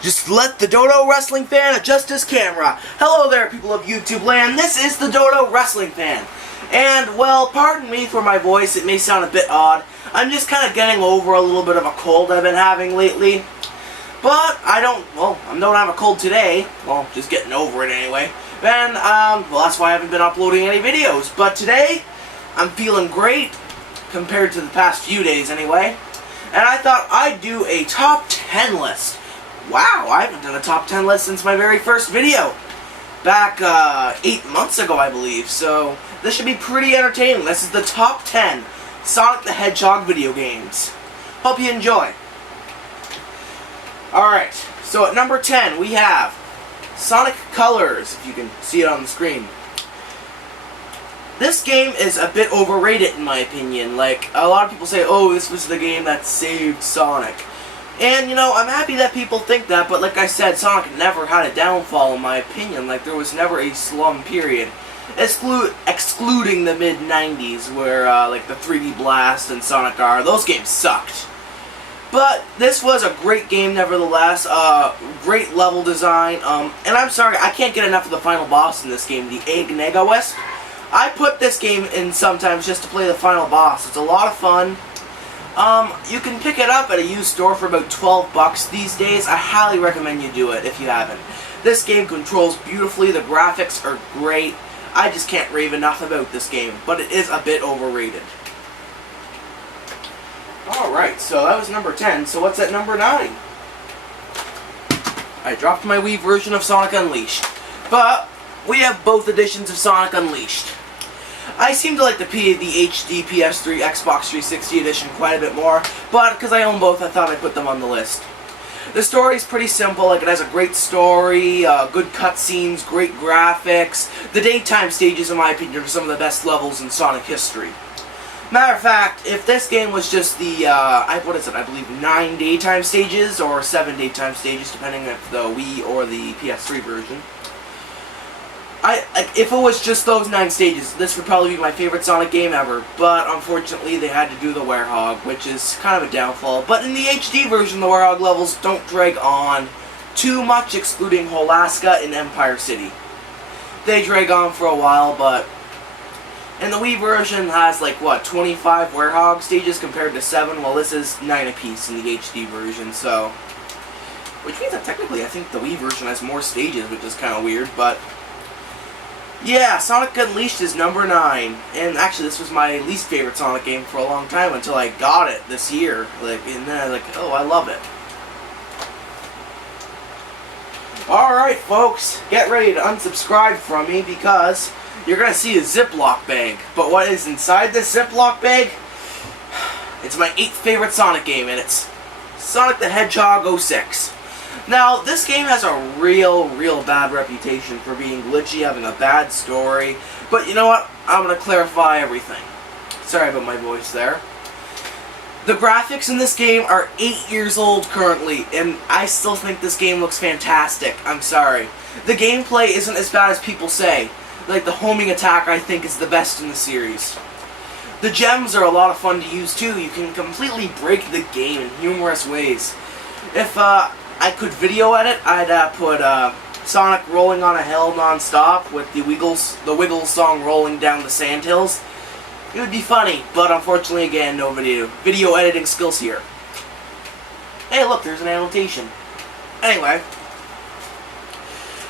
Just let the Dodo Wrestling Fan adjust his camera. Hello there, people of YouTube land. This is the Dodo Wrestling Fan. And, well, pardon me for my voice. It may sound a bit odd. I'm just kind of getting over a little bit of a cold I've been having lately. But I don't have a cold today. Well, just getting over it anyway. And, well, that's why I haven't been uploading any videos. But today, I'm feeling great, compared to the past few days anyway. And I thought I'd do a top 10 list. Wow, I haven't done a top 10 list since my very first video. Back 8 months ago, I believe. So, this should be pretty entertaining. This is the top 10 Sonic the Hedgehog video games. Hope you enjoy. Alright, so at number 10 we have Sonic Colors, if you can see it on the screen. This game is a bit overrated in my opinion. Like, a lot of people say, oh, this was the game that saved Sonic. And, you know, I'm happy that people think that, but like I said, Sonic never had a downfall in my opinion. Like, there was never a slum period. Excluding the mid-90s, where, like, the 3D Blast and Sonic R, those games sucked. But this was a great game nevertheless, great level design, and I'm sorry, I can't get enough of the final boss in this game, the Egg Wisp. I put this game in sometimes just to play the final boss. It's a lot of fun. You can pick it up at a used store for about 12 bucks these days. I highly recommend you do it if you haven't. This game controls beautifully, the graphics are great. I just can't rave enough about this game, but it is a bit overrated. Alright, so that was number 10, so what's at number 9? I dropped my Wii version of Sonic Unleashed, but we have both editions of Sonic Unleashed. I seem to like the HD PS3 Xbox 360 edition quite a bit more, but because I own both, I thought I'd put them on the list. The story is pretty simple. Like, it has a great story, good cutscenes, great graphics. The daytime stages, in my opinion, are some of the best levels in Sonic history. Matter of fact, if this game was just the, I believe 9 daytime stages, or 7 daytime stages, depending if the Wii or the PS3 version. If it was just those 9 stages, this would probably be my favorite Sonic game ever, but unfortunately they had to do the Hedgehog, which is kind of a downfall. But in the HD version, the Hedgehog levels don't drag on too much, excluding Holaska and Empire City. They drag on for a while, but and the Wii version has, like, what, 25 Hedgehog stages compared to 7? Well, this is 9 apiece in the HD version, so which means that technically I think the Wii version has more stages, which is kind of weird, but yeah, Sonic Unleashed is number 9. And actually, this was my least favorite Sonic game for a long time until I got it this year. Like, and then I was like, oh, I love it. Alright, folks, get ready to unsubscribe from me because you're going to see a Ziploc bag. But what is inside this Ziploc bag? It's my 8th favorite Sonic game, and it's Sonic the Hedgehog 06. Now, this game has a real bad reputation for being glitchy, having a bad story, but you know what? I'm going to clarify everything. Sorry about my voice there. The graphics in this game are 8 years old currently, and I still think this game looks fantastic. I'm sorry. The gameplay isn't as bad as people say. Like, the homing attack, I think, is the best in the series. The gems are a lot of fun to use, too. You can completely break the game in numerous ways. If, I could video edit, I'd put Sonic rolling on a hill non-stop with the Wiggles song rolling down the sandhills. It would be funny, but unfortunately, again, no video editing skills here. Hey, look, there's an annotation. Anyway,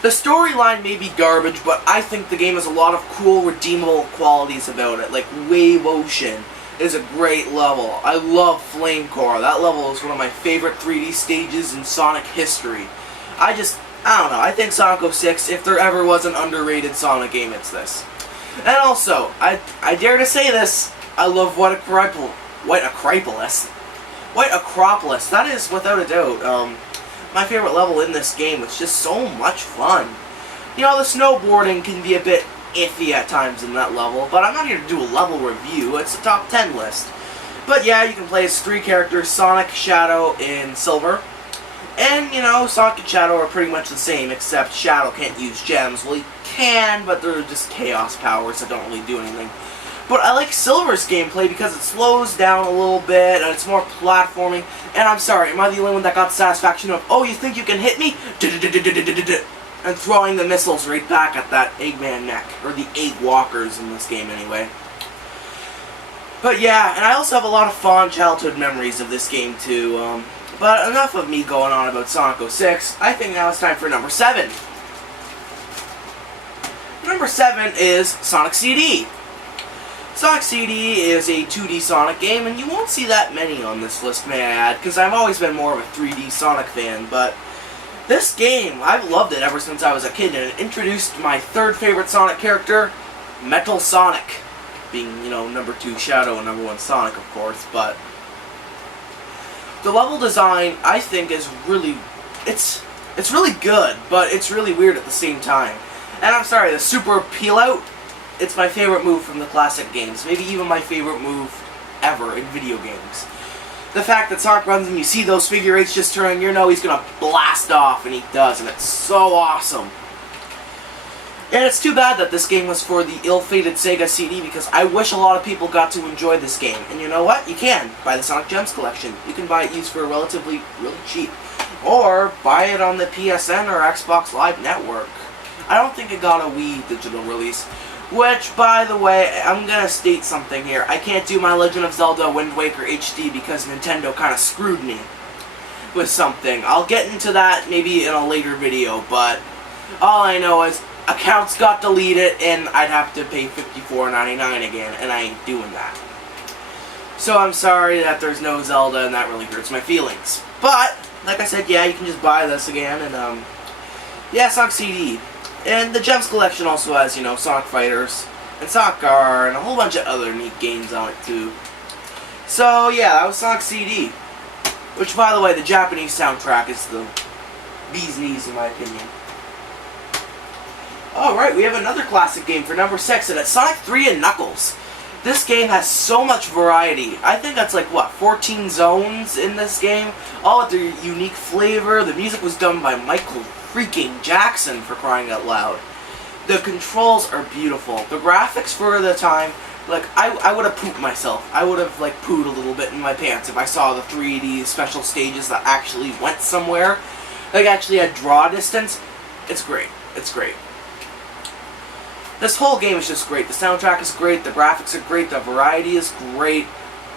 the storyline may be garbage, but I think the game has a lot of cool, redeemable qualities about it, like Wave Ocean is a great level. I love Flame Core. That level is one of my favorite 3D stages in Sonic history. I don't know. I think Sonic 06, if there ever was an underrated Sonic game, it's this. And also, I dare to say this, I love White Acropolis. That is, without a doubt, my favorite level in this game. It's just so much fun. You know, the snowboarding can be a bit iffy at times in that level, but I'm not here to do a level review. It's a top 10 list. But yeah, you can play as 3 characters, Sonic, Shadow, and Silver. And, you know, Sonic and Shadow are pretty much the same, except Shadow can't use gems. Well, he can, but they're just chaos powers that don't really do anything. But I like Silver's gameplay because it slows down a little bit and it's more platforming. And I'm sorry, am I the only one that got the satisfaction of, oh, you think you can hit me? And throwing the missiles right back at that Eggman neck. Or the Egg Walkers in this game anyway. But yeah, and I also have a lot of fond childhood memories of this game too. But enough of me going on about Sonic 06. I think now it's time for number 7. Number 7 is Sonic CD. Sonic CD is a 2D Sonic game, and you won't see that many on this list, may I add, because I've always been more of a 3D Sonic fan, but this game, I've loved it ever since I was a kid, and it introduced my third favorite Sonic character, Metal Sonic, being, you know, number 2 Shadow and number 1 Sonic, of course, but the level design, I think, is really, it's really good, but it's really weird at the same time. And I'm sorry, the Super Peel Out, it's my favorite move from the classic games. Maybe even my favorite move ever in video games. The fact that Sonic runs and you see those figure eights just turning, you know he's gonna blast off, and he does, and it's so awesome. And it's too bad that this game was for the ill-fated Sega CD, because I wish a lot of people got to enjoy this game. And you know what? You can. Buy the Sonic Gems collection. You can buy it used for relatively really cheap. Or buy it on the PSN or Xbox Live Network. I don't think it got a Wii digital release. Which, by the way, I'm gonna state something here. I can't do my Legend of Zelda Wind Waker HD because Nintendo kind of screwed me with something. I'll get into that maybe in a later video, but all I know is accounts got deleted and I'd have to pay $54.99 again, and I ain't doing that. So I'm sorry that there's no Zelda, and that really hurts my feelings. But, like I said, yeah, you can just buy this again, and yeah, Sonic CD. And the Gems collection also has, you know, Sonic Fighters, and Sonic Gar, and a whole bunch of other neat games on it, too. So, yeah, that was Sonic CD. Which, by the way, the Japanese soundtrack is the bee's knees, in my opinion. Alright, we have another classic game for number 6, and it's Sonic 3 and Knuckles. This game has so much variety. I think that's like, what, 14 zones in this game? All with their unique flavor. The music was done by Michael freaking Jackson, for crying out loud. The controls are beautiful. The graphics for the time, like, I would have pooped myself. I would have, like, pooed a little bit in my pants if I saw the 3D special stages that actually went somewhere. Like, actually had draw distance. It's great. It's great. This whole game is just great. The soundtrack is great, the graphics are great, the variety is great.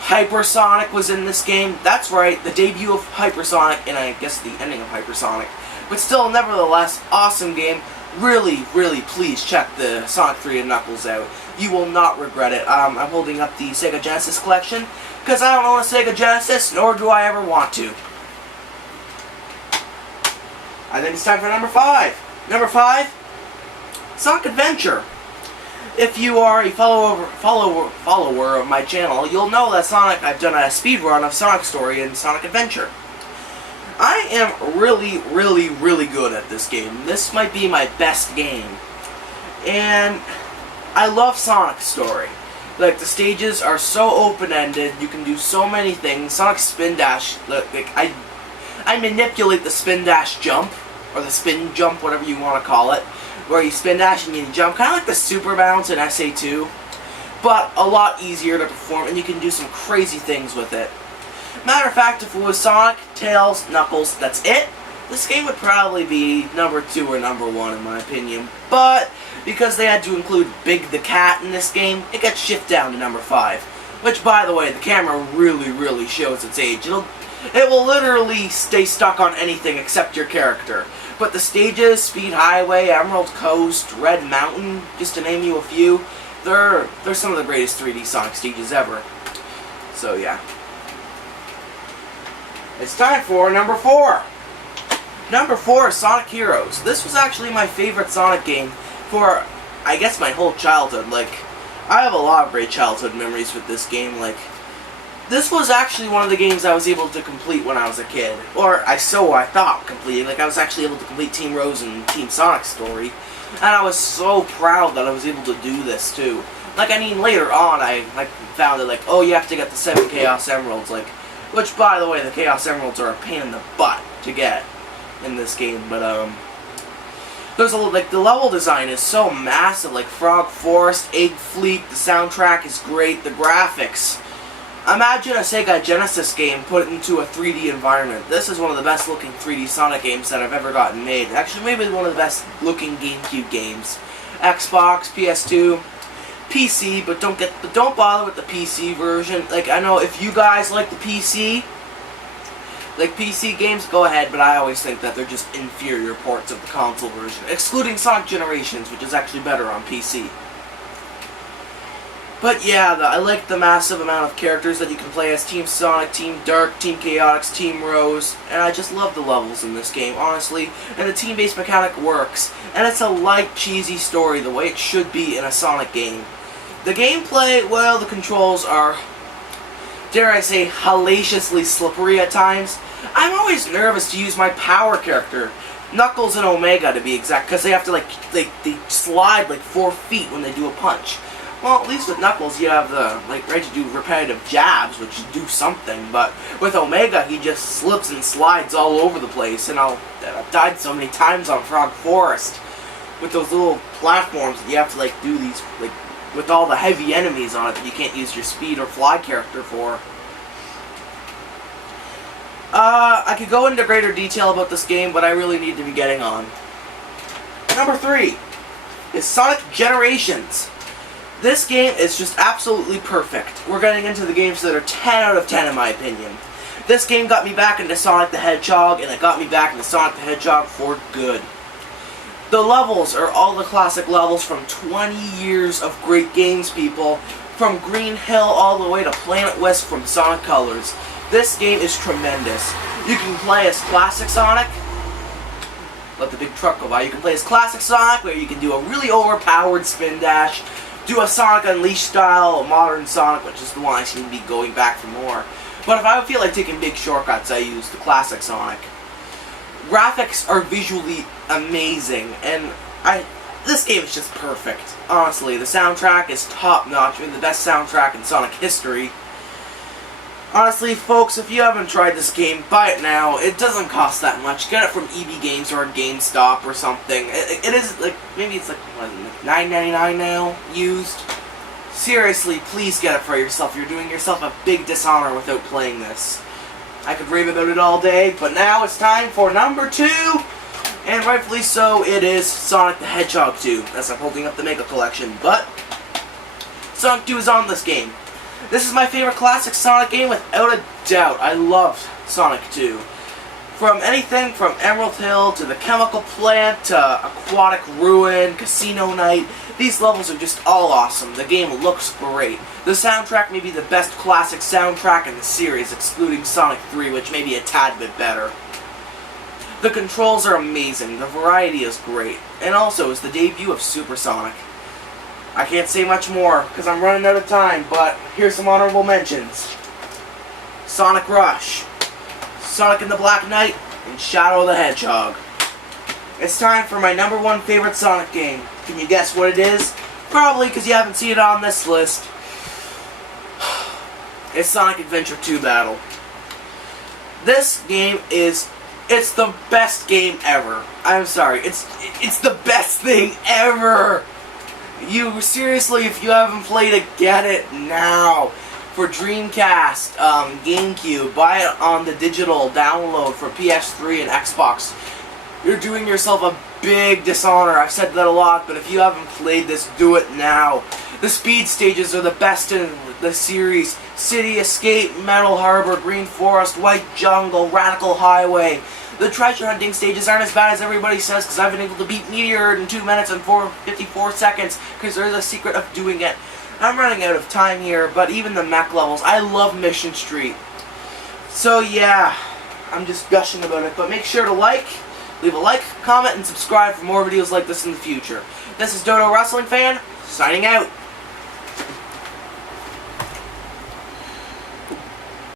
Hypersonic was in this game. That's right, the debut of Hypersonic, and I guess the ending of Hypersonic. But still, nevertheless, awesome game. Really, really, please check the Sonic 3 and Knuckles out. You will not regret it. I'm holding up the Sega Genesis collection, because I don't own a Sega Genesis, nor do I ever want to. I think it's time for number 5. Number 5, Sonic Adventure. If you are a follower of my channel, you'll know that I've done a speedrun of Sonic Story and Sonic Adventure. I am really, really, really good at this game. This might be my best game. And I love Sonic Story. Like, the stages are so open-ended, you can do so many things. Sonic Spin Dash, like, I manipulate the Spin Dash jump, or the Spin Jump, whatever you want to call it, where you spin dash and you jump, kind of like the Super Bounce in SA2, but a lot easier to perform, and you can do some crazy things with it. Matter of fact, if it was Sonic, Tails, Knuckles, that's it, this game would probably be number 2 or number 1 in my opinion, but because they had to include Big the Cat in this game, it got shifted down to number 5, which, by the way, the camera really, really shows its age. It will literally stay stuck on anything except your character. But the stages, Speed Highway, Emerald Coast, Red Mountain, just to name you a few, they're some of the greatest 3D Sonic stages ever. So yeah. It's time for number 4. Number 4 is Sonic Heroes. This was actually my favorite Sonic game for, I guess, my whole childhood. Like, I have a lot of great childhood memories with this game. Like, this was actually one of the games I was able to complete when I was a kid. Or, I thought completing. Like, I was actually able to complete Team Rose and Team Sonic Story. And I was so proud that I was able to do this, too. Like, I mean, later on, I found it, like, oh, you have to get the 7 Chaos Emeralds. Like, which, by the way, the Chaos Emeralds are a pain in the butt to get in this game. But, There's like the level design is so massive, like Frog Forest, Egg Fleet. The soundtrack is great. The graphics. Imagine a Sega Genesis game put into a 3D environment. This is one of the best looking 3D Sonic games that I've ever gotten made. Actually, maybe one of the best looking GameCube games. Xbox, PS2, PC, but don't bother with the PC version. Like, I know if you guys like the PC games, go ahead, but I always think that they're just inferior ports of the console version, excluding Sonic Generations, which is actually better on PC. But yeah, I like the massive amount of characters that you can play as Team Sonic, Team Dark, Team Chaotix, Team Rose, and I just love the levels in this game, honestly, and the team-based mechanic works, and it's a light, cheesy story the way it should be in a Sonic game. The gameplay, well, the controls are, dare I say, hellaciously slippery at times. I'm always nervous to use my power character, Knuckles and Omega to be exact, because they have to they slide like 4 feet when they do a punch. Well, at least with Knuckles you have the right to do repetitive jabs, which do something, but with Omega he just slips and slides all over the place, and I've died so many times on Frog Forest with those little platforms that you have to do these with all the heavy enemies on it that you can't use your speed or fly character for. I could go into greater detail about this game, but I really need to be getting on. Number 3 is Sonic Generations. This game is just absolutely perfect. We're getting into the games that are 10 out of 10 in my opinion. This game got me back into Sonic the Hedgehog, and it got me back into Sonic the Hedgehog for good. The levels are all the classic levels from 20 years of great games, people. From Green Hill all the way to Planet West from Sonic Colors. This game is tremendous. You can play as Classic Sonic. Let the big truck go by. You can play as Classic Sonic, where you can do a really overpowered spin dash. Do a Sonic Unleashed style, a modern Sonic, which is the one I seem to be going back for more. But if I feel like taking big shortcuts, I use the Classic Sonic. Graphics are visually amazing, and this game is just perfect. Honestly, the soundtrack is top-notch, the best soundtrack in Sonic history. Honestly, folks, if you haven't tried this game, buy it now. It doesn't cost that much. Get it from EB Games or GameStop or something. It is, maybe it's what, $9.99 now, used. Seriously, please get it for yourself. You're doing yourself a big dishonor without playing this. I could rave about it all day, but now it's time for number 2. And rightfully so, it is Sonic the Hedgehog 2, as I'm holding up the Mega Collection. But Sonic 2 is on this game. This is my favorite classic Sonic game without a doubt. I loved Sonic 2. From anything from Emerald Hill to the Chemical Plant to Aquatic Ruin, Casino Night, these levels are just all awesome. The game looks great. The soundtrack may be the best classic soundtrack in the series, excluding Sonic 3, which may be a tad bit better. The controls are amazing. The variety is great. And also, it's the debut of Super Sonic. I can't say much more, because I'm running out of time, but here's some honorable mentions. Sonic Rush, Sonic and the Black Knight, and Shadow the Hedgehog. It's time for my number 1 favorite Sonic game. Can you guess what it is? Probably because you haven't seen it on this list. It's Sonic Adventure 2 Battle. This game it's the best game ever. I'm sorry, it's the best thing ever. You, seriously, if you haven't played it, get it now. For Dreamcast, GameCube, buy it on the digital download for PS3 and Xbox. You're doing yourself a big dishonor. I've said that a lot, but if you haven't played this, do it now. The speed stages are the best in the series. City Escape, Metal Harbor, Green Forest, White Jungle, Radical Highway. The treasure hunting stages aren't as bad as everybody says, because I've been able to beat Meteor in 2 minutes and 54 seconds, because there's a secret of doing it. I'm running out of time here, but even the mech levels, I love Mission Street. So yeah, I'm just gushing about it, but make sure to leave a like, comment, and subscribe for more videos like this in the future. This is Dodowrestlingfan, signing out.